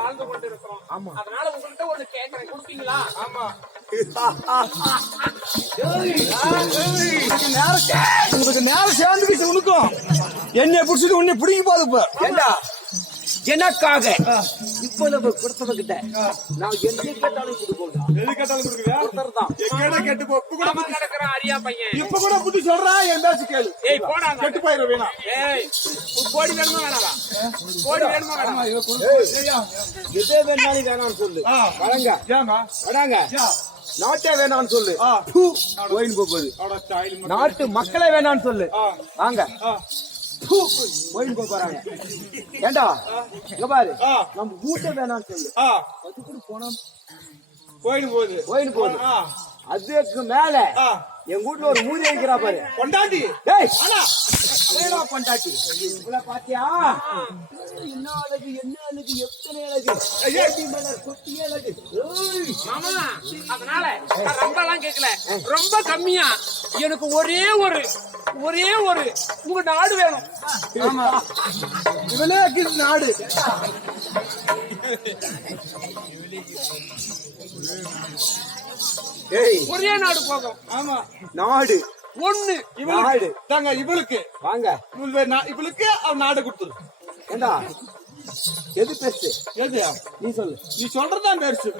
வாழ்ந்து கொண்டு இருக்கிறோம். அதனால உங்கள்கிட்ட ஒண்ணு கேட்கறேன், கொடுப்பீங்களா? ஆமா. உங்களுக்கு நேரம் சேர்ந்துக்கிச்சு உனக்கும். என்னை பிடிச்சிட்டு உன்னை பிடிக்க போது இப்ப ஏண்டா எனக்காக இவ்வளவு கொடுத்தவங்கிட்ட நான் எந்த கேட்டாலும் கொடுப்போம். எது கேட்டாலும் கொடுக்குறேன். கெட்டு போ கிடக்குற அரியா பையன் இப்ப கூட புத்தி சொல்றா என் பேச்சு கேளு. ஏய் போடா, கெட்டு போயிட வேணா. ஏய் கோடி வேணுமா வேணாவா? கோடி வேணுமா வேணாமா? எதே வேணாலும் வேணாம்னு சொல்லு. வராங்க வராங்க. நாட்டே வேணாம்னு சொல்லு. போயின்னு போகுது. நாட்டு மக்களே வேணாம்னு சொல்லு. வாங்க போயின்னு போறாங்க. ஏண்டா இங்க பாரு, நம்ம வீட்டை வேணாம்னு சொல்லு. அது கூட போனா போயின்னு போகுது. அதுக்கு மேல எங்க வீட்டுல ஒரு மூதி வைக்கிறா பாரு, கொண்டாட்டி. பொண்டாட்டி பாத்தியா? என்ன அழகு, என்ன அழகு, எத்தனை அழகு, கொட்டிய அழகு. மாமா, அதனால நான் ரொம்ப எல்லாம் கேட்கல, ரொம்ப கம்மியா எனக்கு ஒரே ஒரு உங்க நாடு வேணும். ஆமா, இவனே நாடு. ஒரே நாடு போதும். ஆமா, நாடு ஒண்ணு. நாடு தாங்க இவளுக்கு. வாங்க இவளுக்கு அவன் நாடு கொடுத்துரு. ஏண்டா எது பெருசு? எது நீ சொல்லு. நீ சொல்றதுதான் பெருசு.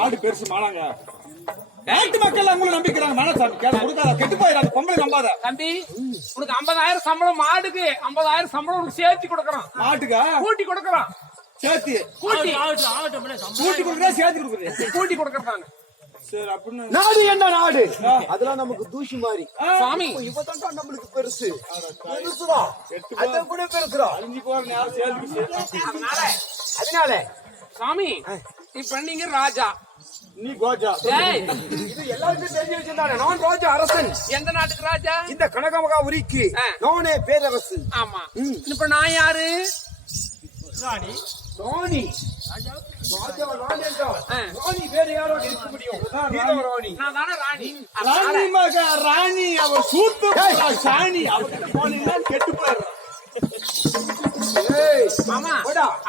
நாடு பெருசு மானாங்க. நாட்டு மக்கள் அவங்களும் நம்பிக்கிறாங்க. மனசாமி கொடுக்காத, கெட்டு போயிடாது. பொம்பளை நம்பாத. தம்பி, உனக்கு 50,000 சம்பளம், மாடுக்கு 50,000 சம்பளம் உனக்கு சேர்த்து கொடுக்கறான். மாட்டுக்கா கூட்டி கொடுக்கறான். சேர்த்து கூட்டி கொடுக்குறா, சேர்த்து கொடுக்குறேன். கூட்டி கொடுக்கறாங்க. சரி, அப்படின்னு நாடு என்ன நாடு? அதெல்லாம் நமக்கு தூசி மாதிரி. சாமி, இப்பதான் நம்மளுக்கு பெருசு. பெருசுதான், அதை கூட பெருசுதான். அழிஞ்சு போற நேரம் சேர்த்து. அதனால சாமி, இப்ப நீங்க ராஜா, நீ கோஜா. இது எல்லாருக்கும் தெரிஞ்சு வச்சிருந்தானே. நான் ராஜா அரசன். எந்த நாட்டுக்கு ராஜா? இந்த கனகமகாபுரிக்கு நானே பேரரசு. ஆமா. இப்ப நான் யாரு? ராணி. ராணி. ராஜா ராணி என்றால் ராணி வேற யாரோட இருக்க முடியும்? ராணி. நான் தானே ராணி. ராணி மக ராணி. அவ சூத்து சாணி. அவகிட்ட போனீங்கன்னா கெட்டு போயிடுறான். மாமா,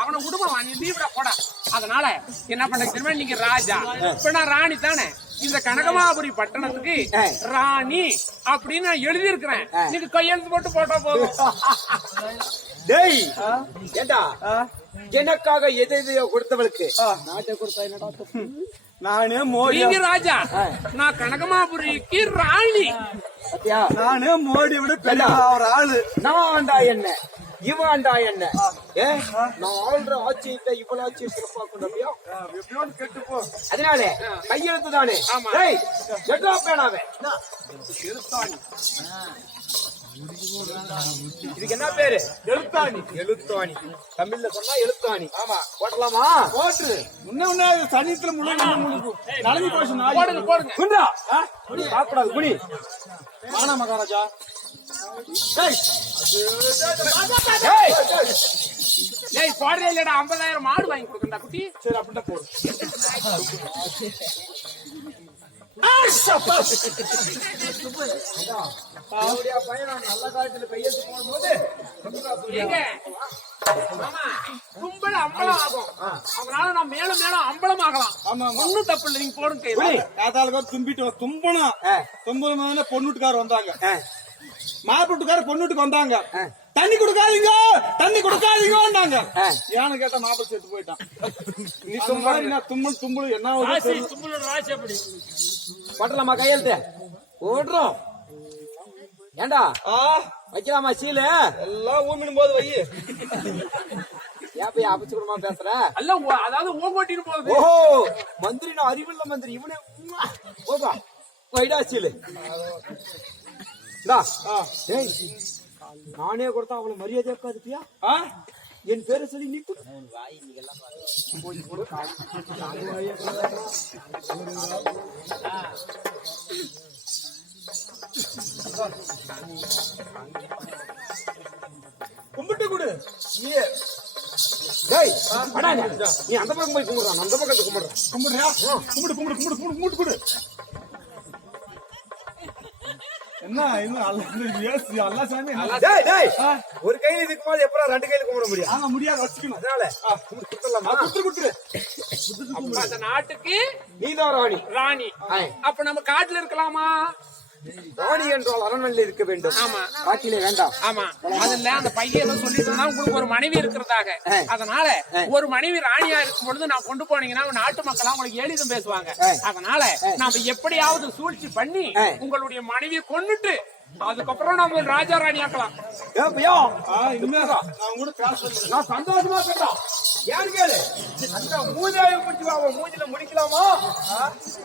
அவனை விடுமா, நீ லீவ்டா போடா. அதனால என்ன பண்ண தெரியுமா, நீங்க ராஜா, இப்ப நான் ராணி தானே. இந்த கனகமாபுரி பட்டணத்துக்கு ராணி அப்படின்னு நான் எழுதி இருக்கிறேன். நீங்க கையெழுத்து போட்டு போட்டா போதும். டேய், ஏண்டா எனக்காக எதையோ கொடுத்தவளுக்கு நாட்டை கொடுத்தா என்னடா? நானே மோடி. நீங்க ராஜா, நான் கனகமாபுரிக்கு ராணி. நானே மோடி விட பெரிய ஒரு ஆளு. நான்டா என்ன, இவான்டா என்ன? நான் ஆள்ற ஆட்சியிட்ட இவ்வளவு ஆட்சியை சிறப்பா கொண்டபியா எப்படியோடு கெட்டு போ. அதனால கையெழுத்து தானே. பேனாவே இதுக்கு என்ன பேரு? எழுத்தாணி. எழுத்தாணி. தமிழ்ல சொன்னா எழுத்தாணி. ஆமா, போட்டலாமா? போட்டு முன்ன சனியத்துல நலஞ்சி போச்சு. போடுங்க போடுங்க. குண்டா சாப்பிடாது குடி. மானா மகாராஜா. ஏய் போடுறே இல்லடா, 50,000 மாடு வாங்கி கொடுக்கண்டா குட்டி. சரி, அப்படின்ட்டா போடு. பையன் நல்ல காலத்துல கையெழுத்து போடும்போது கும்பல் அம்பலம் ஆகும். அதனால நான் மேலும் மேலும் அம்பலம் ஆகலாம். ஒன்னும் தப்பு இல்லை, நீங்க போடுங்க. காத்தாளுக்கு தும்பிட்டு தும்பணும். தும்பும் பொண்ணுட்டுக்காரர் வந்தாங்க. மாப்பிட்டுக்காரர் பொண்ணுட்டுக்கு வந்தாங்க. தண்ணி கொடுக்காதீங்க, தண்ணி கொடுக்காதீங்க. ஏன்னு கேட்டா மாப்பிள்ளை சேர்த்து போயிட்டான். நீ தும்பாரி, நான் தும்மல் தும்புಳು என்ன பட்டலாமா? கையெழுத்து ஓடுறோம். ஏண்டா வைக்கலாமா? சீல எல்லாம் ஊமிடும் போது வை. ஏப்பையா அபிச்சுமா பேசுற? அல்ல, அதாவது ஓங்கோட்டின்னு போகுது. ஓஹோ, மந்திரி நான் அறிவில்ல மந்திரி. இவனே ஓபா வைடா சீலு. நானே கொடுத்தா அவ்வளவு மரியாதை இருக்காதுப்பியா? என் பேரை சொல்லி நீ கும்பிட்டு கொடு. நீ அந்த பக்கம் போய் கும்பிடுறான், அந்த பக்கத்து கும்பிடுறான். கும்பிடுறியா? கும்பிடு கும்பிடு கும்பிடு கும்பிடு கும்பிட்டு கொடு. என்ன இன்னும் அல்லா சாமி டேய் டேய் ஒரு கையில இதுக்கு மேல எப்பறம் ரெண்டு கையில கும்பிட முடியும்? ஆமா முடியாது, வச்சுக்கணும். அதனால குடுத்துடலாமா? குடுத்துரு அப்ப அந்த நாட்டுக்கு நீதான் ராணி. ராணி. அப்ப நம்ம காட்டுல இருக்கலாமா? ராணி என்றால் அரண்மனையில் இருக்க வேண்டும். ஆமா. காட்டிலே வேண்டாம். ஆமா. அதுல அந்த பையன் ஏதோ சொல்லிட்டு இருந்தா உங்களுக்கு ஒரு மனைவி இருக்கிறதாக. அதனால ஒரு மனைவி ராணியா இருக்கும் பொழுது நான் கொண்டு போனீங்கன்னா நாட்டு மக்கள் உங்களுக்கு எளிதும் பேசுவாங்க. அதனால நாம எப்படியாவது சூழ்ச்சி பண்ணி உங்களுடைய மனைவியை கொன்னுட்டு அதுக்கப்புறம் நம்ம ராஜா ராணி ஆக்கலாம். நான் கூட பேசுறேன். நான் சந்தோஷமா சொல்றேன். யாரு கேளு அந்த மூஞ்சாய முடிச்சு மூஞ்சில முடிக்கலாமா?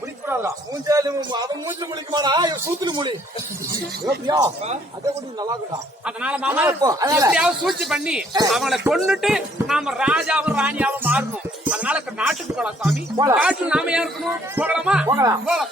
முடிக்கூடாதா? மூஞ்சாலும் அவன் மூஞ்சில முடிக்குமாடா? இவன் சூத்துல முடி. அதை கொஞ்சம் நல்லா இருக்கா? அதனால மாமா எப்படியாவது சூழ்ச்சி பண்ணி அவங்களை கொன்னுட்டு நாம ராஜாவும் ராணியாவும் மாறணும். அதனால நாட்டுக்கு போலாம் சாமி. காட்டுல நாம ஏன் இருக்கணும்? போகலாமா? போகலாம். போகலாம்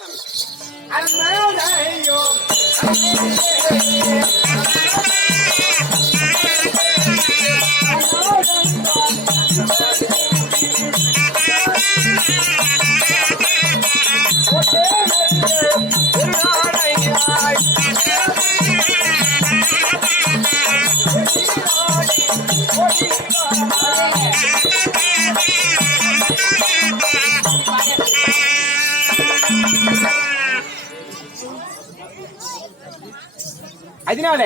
அதனால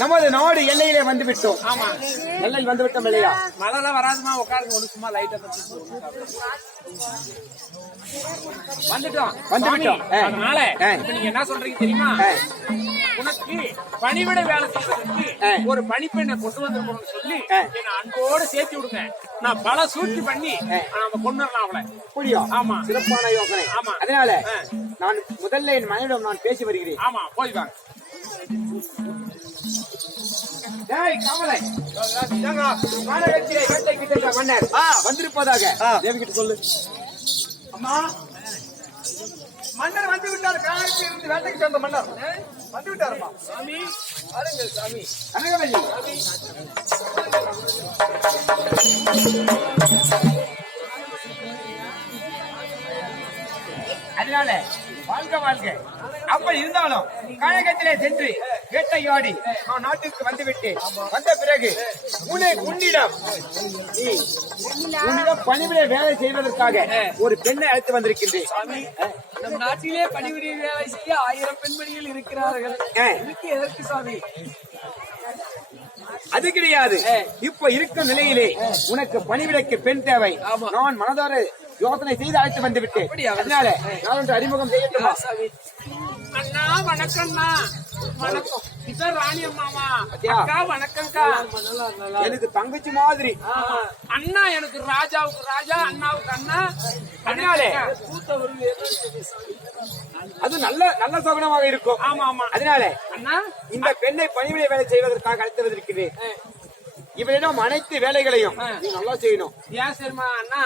நமது நாடு எல்லையிலே வந்து விட்டோம். ஆமா, எல்லை வந்து விட்டோம் இல்லையா? மழைலாம் வராதுமா, உட்காருங்க. ஒண்ணு சும்மா லைட்டா வந்துட்டோம். அதனால இப்ப நீங்க என்ன சொல்றீங்க தெரியுமா? உனக்கு பணிவிட வேலை செய்வதற்கு ஒரு பணிப்பெண்ணை கொண்டு வந்திருக்கணும்னு சொல்லி என்ன அன்போடு சேர்த்து விடுங்க. நான் பல சூழ்ச்சி பண்ணி நாம கொண்டு வரலாம் அவளை. புரியும்? ஆமா, சிறப்பான யோசனை. ஆமா. அதனால நான் முதல்ல என் மனைவிடம் நான் பேசி வருகிறேன். ஆமா, போய் வாங்க. கவலை மன்னர் வந்திருப்பதாக தேவி கிட்ட சொல்லு. அம்மா, மன்னர் வந்து விட்டார். காலத்தில் இருந்து வேட்டைக்கு சேர்ந்த மன்னர் வந்து விட்டாருமா. சாமி பாருங்கள் சாமி. கனகவல்லி அதனால வாழ்க வாழ்க. அப்ப இருந்தாலும் கழகத்திலே சென்று வேட்டையாடி நான் நாட்டுக்கு வந்துவிட்டு வந்த பிறகு உன்னிடம் பணிவிடை வேலை செய்வதற்காக ஒரு பெண்ணை அழைத்து வந்திருக்கின்றேன். நம் நாட்டிலே பணிவிடை வேலை செய்ய 1000 பெண்மணிகள் இருக்கிறார்கள். எதற்கு சாமி? அது கிடையாது. இப்ப இருக்கும் நிலையிலே உனக்கு பணிவிடைக்கு பெண் தேவை. நான் மனதார யோசனை செய்து அழைத்து வந்து விட்டேன். அதனால நான் ஒன்று அறிமுகம் செய்யட்டுமா? அண்ணா வணக்கம்ண்ணா. வணக்கம். இதான் ராணி அம்மாவா? அக்கா வணக்கம்க்கா. எனக்கு தங்கச்சி மாதிரி. அண்ணா எனக்கு ராஜாவுக்கு ராஜா, அண்ணாவுக்கு அண்ணா. அதனாலே அது நல்ல நல்ல சகுனமாக இருக்கும். ஆமா ஆமா. அதனால அண்ணா இந்த பெண்ணை பணிவிடை வேலை செய்வதற்காக அழைத்து வந்திருக்கிறேன். இவரிடம் அனைத்து வேலைகளையும் நீ நல்லா செய்யணும். ஏன் சரிமா அண்ணா?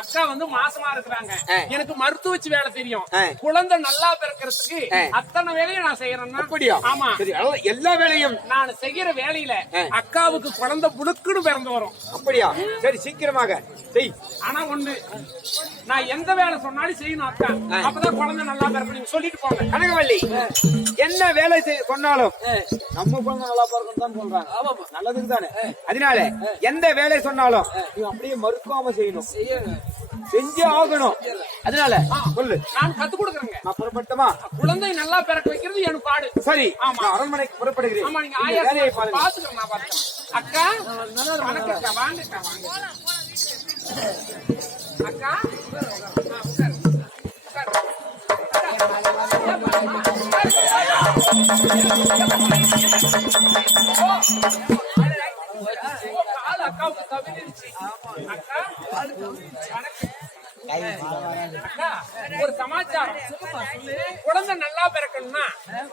அக்கா வந்து மாசமா இருக்கிறாங்க. எனக்கு மருத்துவச்சி வேலை தெரியும். குழந்தை நல்லா பிறக்கிறதுக்கு அத்தனை வேலையும் நான் செய்யறேன்னா. அப்படியா? ஆமா. சரி, எல்லா வேலையும் நான் செய்யற வேலையில அக்காவுக்கு குழந்தை புழுக்குன்னு பிறந்து வரும். அப்படியா? சரி, சீக்கிரமாக செய். ஆனா ஒண்ணு, நான் எந்த வேலை சொன்னாலும் செய்யணும் அக்கா. அப்பதான் குழந்தை நல்லா பிறக்கும். நீங்க சொல்லிட்டு போங்க. கனகவல்லி, என்ன வேலை சொன்னாலும் நம்ம குழந்தை நல்லா பிறக்கும் தான் சொல்றாங்க. நல்லதுக்கு தானே. அதனால எந்த வேலை சொன்னாலும் நீ அப்படியே மறுக்காம செய்யணும். செஞ்சே ஆகணும். அதனால சொல்லு, நான் கத்து கொடுக்குறேங்க. நான் புறப்பட்டமா? குழந்தை நல்லா பிறக்க வைக்கிறது என் பாடு. சரி, ஆமா. நான் அரண்மனைக்கு புறப்படுகிறேன். ஆமா, நீங்க ஆயா பாத்துக்கிறேன். நான் பாத்துக்கிறேன். அக்கா வணக்கம்க்கா. வாங்கக்கா, வாங்க அக்கா. அக்காவுக்கு தவிர்த்து ஒரு சமாச்சாரம். குழந்தை நல்லா பிறக்கணும்னா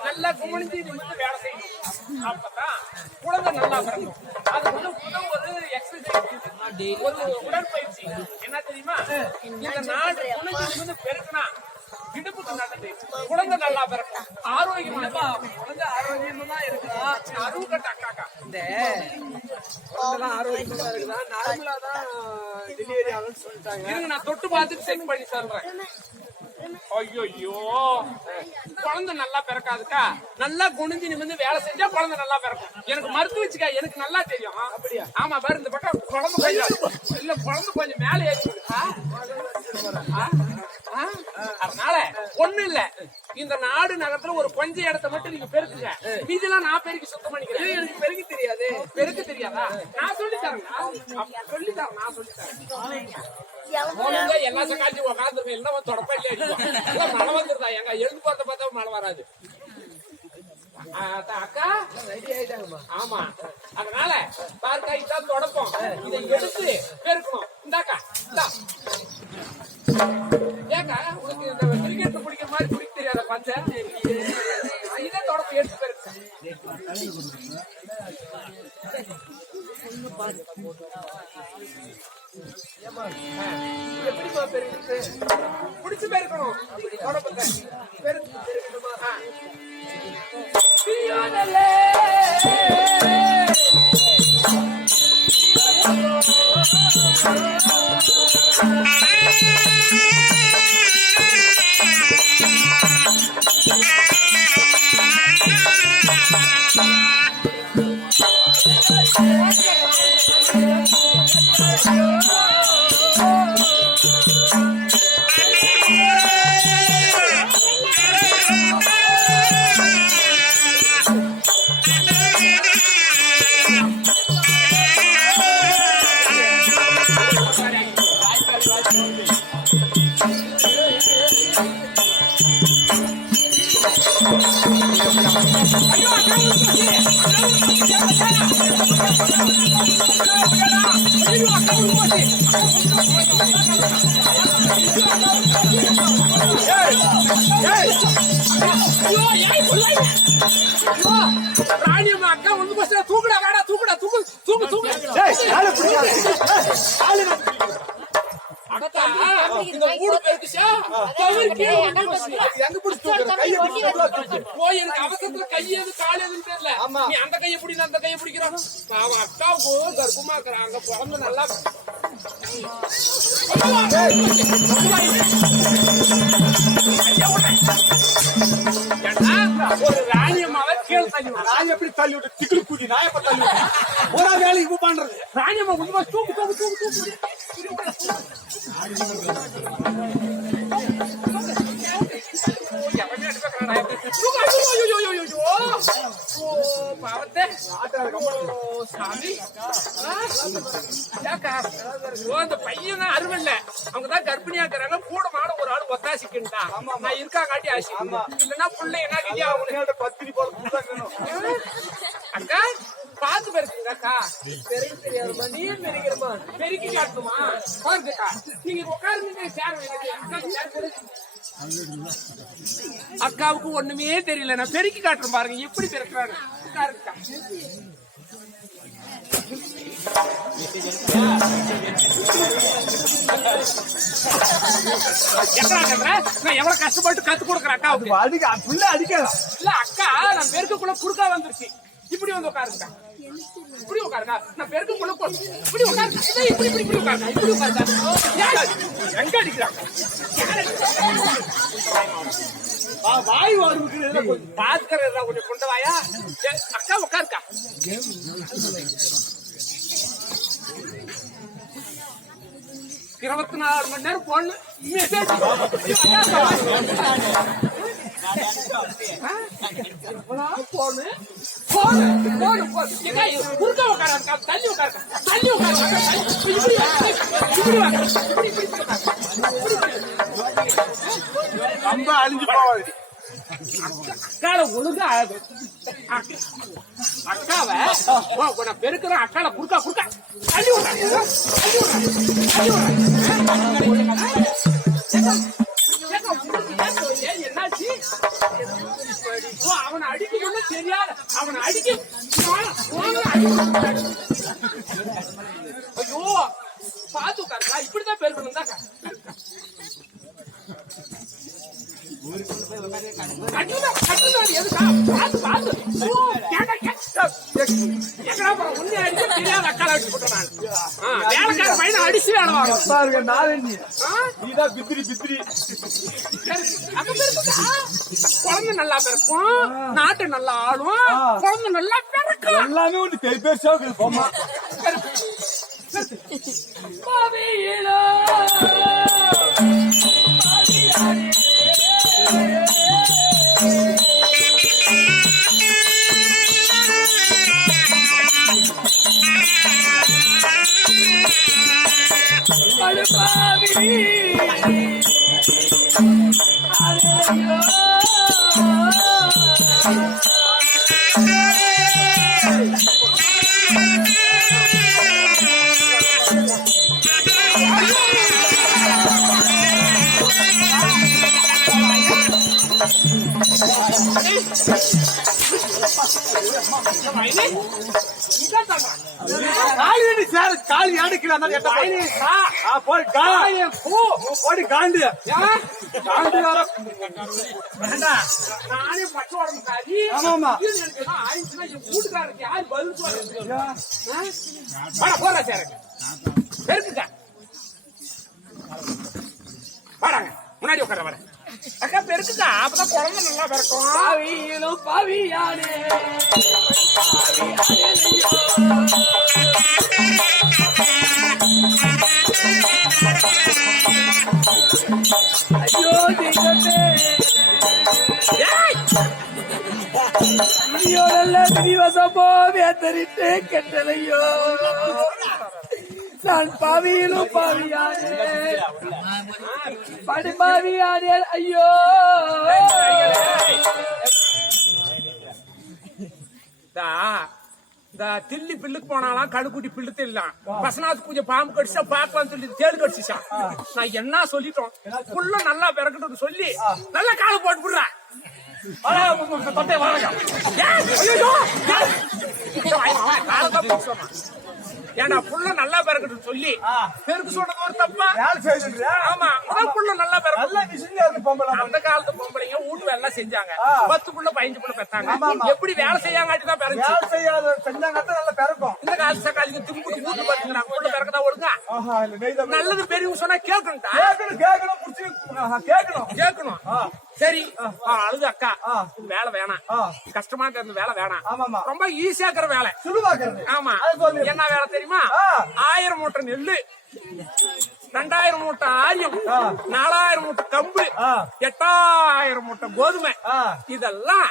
நல்லா குமிழ்ச்சி நிமிர்ந்து வேலை செய்யணும். அப்பதான் குழந்தை நல்லா பிறக்கும். அது வந்து ஒரு எக்ஸசைஸ், ஒரு உடற்பயிற்சி. என்ன தெரியுமா? இந்த நாடு குமிழ்ச்சி நிமிர்ந்து பெருக்குனா இடுப்புக்கு நல்லது. குழந்தை நல்லா பிறக்கும். ஆரோக்கியமா குழந்தை ஆரோக்கியமா தான் இருக்குதா? அருள் கட்ட அக்காக்கா. இந்த ஆரோக்கியமா இருக்குதா? நார்மலா தான் டெலிவரி ஆகும்னு சொல்லிட்டாங்க. இருங்க, நான் தொட்டு பார்த்துட்டு செக் பண்ணி சொல்றேன். ஐயோ குழந்தை நல்லா பிறக்காதுக்கா. நல்லா குனிஞ்சு நிமிந்து வேலை செஞ்சா குழந்தை நல்லா பிறக்கும். எனக்கு மருத்துவச்சுக்கா, எனக்கு நல்லா தெரியும். ஆமா பாரு, இந்த பக்கம் குழந்தை கொஞ்சம் இல்ல, குழந்தை கொஞ்சம் மேல ஏறி. அதனால ஒண்ணு இல்ல, இந்த நாடு நகரத்துல ஒரு கொஞ்ச இடத்த மட்டும் நீங்க பெருக்குங்க, மீதெல்லாம் நான் பெருக்கி சுத்தம் பண்ணிக்கிறேன். எனக்கு பெருக்க தெரியாது. பெருக்க தெரியாதா? நான் சொல்லி தரேன். சொல்லி தரேன், நான் சொல்லி தரேன். எல்லா சக்காச்சி உக்காந்துருக்கேன், எல்லாம் தொடப்பா இல்லையா? மழை வந்துருதா? எங்க எழுந்து போறத பார்த்தா மழை வராது. அக்கா ரெடி ஆயிட்டாங்கம்மா. ஆமா, அதனால பார்க்கா இதான் தொடப்போம். இதை எடுத்து பெருக்கணும். இந்தாக்கா, இந்தா. ஏக்கா உனக்கு இந்த கிரிக்கெட் பிடிக்கிற மாதிரி பிடிக்க தெரியாத பச்சை? இதான் தொடப்பம் எடுத்து பெருக்கு. எப்படிமா பெருக்கு? பிடிச்சு பெருக்கணும். தொடப்பத்தை பெருக்கணுமா? ராணியம்மா அக்கா வந்து பஸ்ல தூக்குடா, வேடா தூக்குடா, தூக்கு தூக்கு தூக்கு. அக்கா இந்த மூடு பெருக்குச்சா எங்க பிடிச்சு போய் எனக்கு அவசரத்துல கையது காலேதுன்னு தெரியல. நீ அந்த கையை பிடி, அந்த கையை பிடிக்கிறான். அவன் அக்காவுக்கு கர்ப்பமா இருக்கிறாங்க, குழந்தை நல்லா ஒரு ராணியம்மாவை கீழே தள்ளி விட. நான் எப்படி தள்ளி விட்டு திக்கு கூட்டி நான் எப்ப தள்ளி விட்டேன்? ஒரு வேலைக்கு பண்றது ராணியம்மா உண்மை தூக்கு தூக்கு தூக்கு தூக்கு. அந்த பையன் தான் அருவல்ல, அவங்கதான் கர்ப்பிணியா இருக்கிறாங்க. கூட மாட ஒரு ஆள் ஒத்தாசிக்கிட்டா நான் இருக்கா காட்டி ஆசி இல்லன்னா புள்ள என்ன கையா அவனுக்கு பத்திரி போல அக்கா பாத்து பெருக்குங்க. அக்கா பெருக்க தெரியாதுமா, நீ பெருக்கிறமா? பெருக்கி காட்டுமா? பாருங்கக்கா, நீங்க உட்காருங்க. சேர் அக்காவுக்கு ஒண்ணுமே தெரியல, நான் பெருக்கி காட்டுறேன் பாருங்க எப்படி பெருக்கிறாங்க. உட்காருக்கா. நான் எவ்வளவு கஷ்டப்பட்டு கத்து கொடுக்குறேன் அக்காவுக்கு. அடிக்கலாம் இல்ல அக்கா, நான் பெருக்குள்ள குறுக்கா வந்துருச்சு. இப்படி வந்து உட்காருக்கா, இப்படி உட்காருக்கா. நான் பெருக்குள்ள இப்படி உட்காரு, இப்படி இப்படி இப்படி உட்காருக்கா, இப்படி உட்காருக்கா. எங்க அடிக்கிறாங்க? வாய் வாடு பாத்துக்கிறா கொஞ்சம் கொண்டு வாயா. அக்கா உட்காருக்கா. இருபத்தி 4 மணி நேரம் போன் மெசேஜ் குறுக்க உட்கார, தள்ளி உட்கார, தள்ளி ரொம்ப அழிஞ்சு போவாது. அக்கால ஒழுங்கா அக்காவை நான் பெருக்கிறேன். அக்கால குறுக்கா குறுக்கா தள்ளி என்னாச்சு? அவனை அடிக்க தெரியாத, அவனை அடிக்க. ஐயோ பாத்து உட்காருக்கா, இப்படிதான் பெருக்கணும் தாக்கா. எங்கடா உன்னை அடிக்க தெரியாத அக்கால வச்சு போட்டேன் நான். வேலைக்கார பையனை அடிச்சு வேலை வாங்க. பாருங்க நாலு நீதான் பித்திரி பித்திரி. அப்ப பெருக்குதா? குழந்தை நல்லா பிறக்கும், நாட்டை நல்லா ஆளும், குழந்தை நல்லா பிறக்கும். எல்லாமே ஒண்ணு பெரிய பெருசா இருக்குது போமா. பாவியிலோ பாவி காலி அடிக்கல போய் போடி காண்டு காண்டு நானே பச்சை உடம்புக்காரி. ஆமா இது எனக்கு ஏதோ ஆயிடுச்சுன்னா என் வீட்டுக்காரருக்கு யாரு பதில் சொல்றது? போறா சார் பெருக்குங்க வாடாங்க முன்னாடி உட்கார வர அக்கா பெருக்குக்கா அப்பதான் குழந்தை நல்லா பிறக்கும். பாவியிலோ பாவியானே ஐயோ தெய்வமே துணியோடல்ல திவசமோ வேத்தரிட்டு கெட்டலையோ நான் பாவியிலும் பாவியானே படுபாவியானே ஐயோ இந்த தில்லி பில்லுக்கு போனாலாம் கடுக்குட்டி பில்லு தெரியலாம் பசனாத்து பூஜை பாம்பு கடிச்சா பாக்கலாம் சொல்லி தேடு கடிச்சிச்சான். நான் என்ன சொல்லிட்டோம் புள்ள நல்லா பிறக்கட்டும் சொல்லி நல்லா காலை போட்டு விடுறேன். ஏன்னா புள்ள நல்லா பிறக்கட்டும் சொல்லி பெருக்கு சொன்னது ஒரு தப்பா? ஆமா அதான் புள்ள நல்லா பிறக்கும். அந்த காலத்து பொம்பளைங்க வீட்டு வேலை செஞ்சாங்க, 10 புள்ள 15 புள்ள பெத்தாங்க. எப்படி வேலை செய்யாங்காட்டிதான் பிறகு இந்த காலத்து சக்காலிக்கு திரும்பி வீட்டு பாத்தீங்கன்னா புள்ள பிறக்கதா ஒழுங்கா நல்லது பெரியவங்க சொன்னா கேட்கணும் கேட்கணும். சரி அழுது அக்கா வேலை வேணாம், கஷ்டமா இருக்கிற வேலை வேணாம், ரொம்ப ஈஸியா இருக்கிற வேலை. ஆமா என்ன வேலை தெரியுமா? 1000 மூட்டை நெல்லு, 2000 மூட்டை ஆரியம், 4000 மூட்டை கம்பு, 8000 மூட்டை கோதுமை, இதெல்லாம்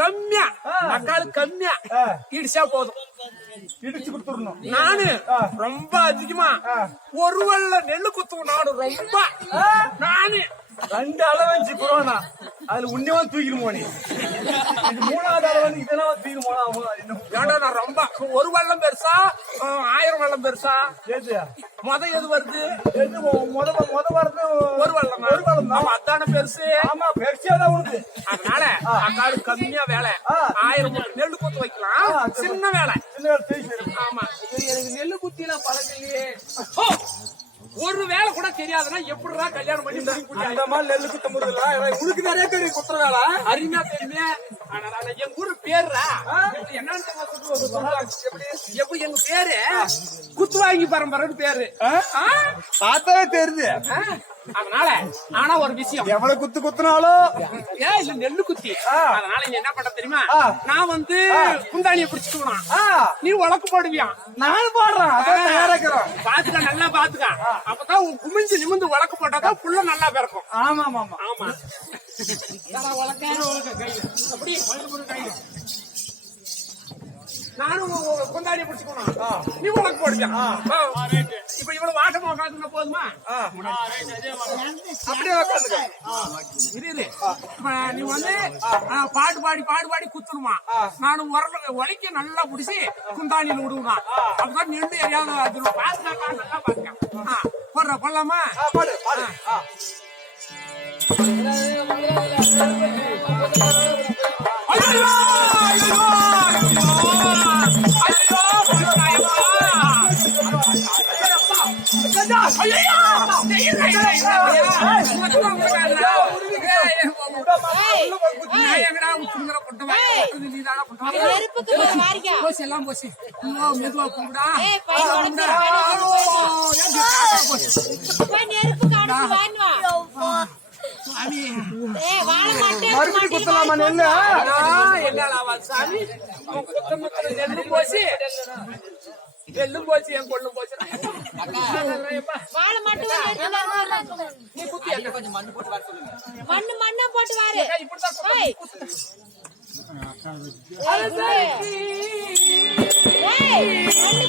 கம்மியா அக்காளுக்கு கம்மியா இடிச்சா போதும். இடிச்சு கொடுத்துடணும். நானு ரொம்ப அதிகமா ஒரு வெள்ள நெல்லு குத்துவோம். நானு 2 அளவஞ்சு புரோனா அதுல உன்னையும் தூக்கிடும் போனி. இது 3வது அளவு இதெல்லாம் தூக்கிடும் போனா. ஏண்டா நான் ரொம்ப ஒரு வெள்ளம் பெருசா 1000 வெள்ளம் பெருசா? எது வருது? முத வரது ஒரு வெள்ளம். ஆமா அதான பெருசு. ஆமா பெருசாதான் உனக்கு. அதனால அக்காடு கம்மியா வேலை 1000 நெல்லு குத்து வைக்கலாம், சின்ன வேலை. ஆமா எனக்கு நெல்லு குத்தி எல்லாம் பழக்கலையே. ஒரு வேலை கூட தெரியாதுன்னா எப்படிடா கல்யாணம் பண்ணி அந்த மாதிரி நெல்லு குத்த முடியல. உனக்கு நிறைய பேர் குத்துற வேலை அருமையா தெரியுமே. என் ஊரு பேருடா என்னன்னு எப்படி எங்க பேரு குத்து வாங்கி பரம்பரைன்னு பேரு பார்த்தாவே தெரியுது. அதனால ஆனா ஒரு விஷயம், எவ்வளவு குத்துனாலும் இல்ல நெல்லு குத்தி. அதனால நீ என்ன பண்ண தெரியுமா? நான் வந்து குந்தாணிய பிடிச்சிட்டு நீ உலக்கு போடுவியா? நான் போடுறேன். பாத்துக்க நல்லா பாத்துக்க. அப்பதான் உன் குமிஞ்சு நிமிந்து உலக்கு போட்டாதான் புள்ள நல்லா பிறக்கும். ஆமா ஆமா ஆமா அப்படி நானும் கொண்டாடி பிடிச்சுக்கணும், நீ உனக்கு போடுவியா? இப்ப இவ்வளவு வாட்டமா உட்காந்துருந்தா போதுமா? அப்படியே உட்காந்துக்க. இப்ப நீ வந்து பாடு பாடி குத்துணுமா? நானும் உலைக்க நல்லா பிடிச்சி குந்தாணியில விடுவா. அப்பதான் நின்று எரியாவது அதுல பாத்துக்கா நல்லா பாத்துக்க. போடுற போடலாமா? நான் எங்கடா உச்சுங்கிற கொண்டு வா நீதானா கொண்டு வா நெருப்புக்கு வாரியா போச்சு எல்லாம் போச்சு மெதுவா கும்பிடா ஏய் பை உடைச்சு போய் நெருப்புக்கு அடுத்து வான்வா சாமி ஏய் வாழ மாட்டே மறுபடியும் குத்தலாமா நெல்லு என்னடா சாமி குத்தமத்துல நெல்லும் போச்சு நெல்லும் போச்சு என் கொள்ளும் போச்சு வாழ மாட்டே நீ குத்தி கொஞ்சம் மண்ணு போட்டு வர சொல்லுங்க மண்ணா போட்டு வாரு இப்படிதான் ஏய் ஏய் மண்ணு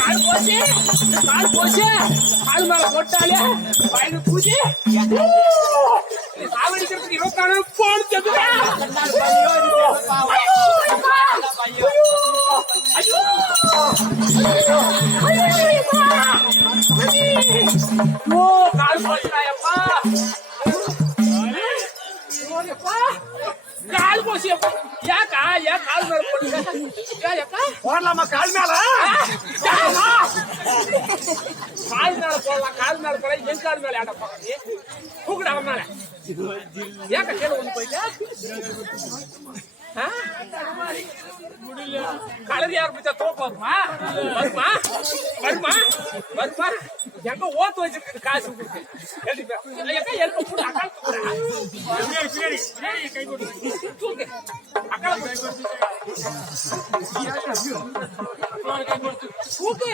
கால் போச்சு கால் மேல போட்டாலே பயண பூஜை சாவடிக்கிறதுக்கு 24 போன் கால் போச்சுப்பா கால் போச்சு ஏக்கா ஏன் கால் மேல போடுங்க போடலாமா கால் மேல கால் மேல போடலாம் கால் மேல போட என் கால் மேல ஆட போறாங்க தூக்குடா அவன் மேல ஏக்கா கீழே ஒண்ணு போயிட்டு கலரி ஆரம்பிச்சா தூக்கம் வருமா வருமா வருமா வருமா எங்க ஓத்து வச்சிருக்கு காசு கொடுத்து எங்க எழுப்ப கூட அக்கால் தூக்கு அக்கால தூக்கு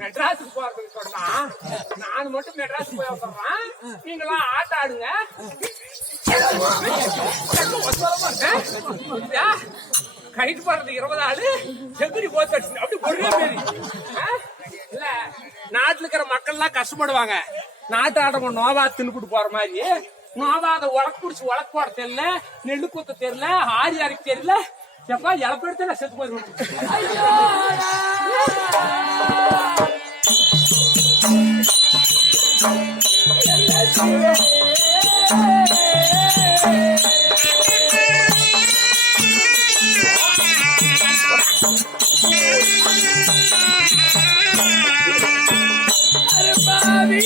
மெட்ராஸுக்கு போறதுக்கு சொன்னா நான் மட்டும் மெட்ராஸ் போய் சொல்றேன் நீங்களாம் ஆட்ட ஆடுங்க கைட்டு போறது 20 ஆளு செக்குரி போச்சு அப்படி ஒரே பேரு இல்ல நாட்டுல இருக்கிற மக்கள் எல்லாம் கஷ்டப்படுவாங்க நாட்டு ஆட்டம் நோவா தின்னுட்டு போற மாதிரி நோவா அதை உழக்கு குடிச்சு உழக்கு போட தெரியல நெல்லு குத்த தெரியல ஆரி அரைக்கு தெரியல எப்பா இழப்பெடுத்து நான் செத்து போயிருவேன் பாவி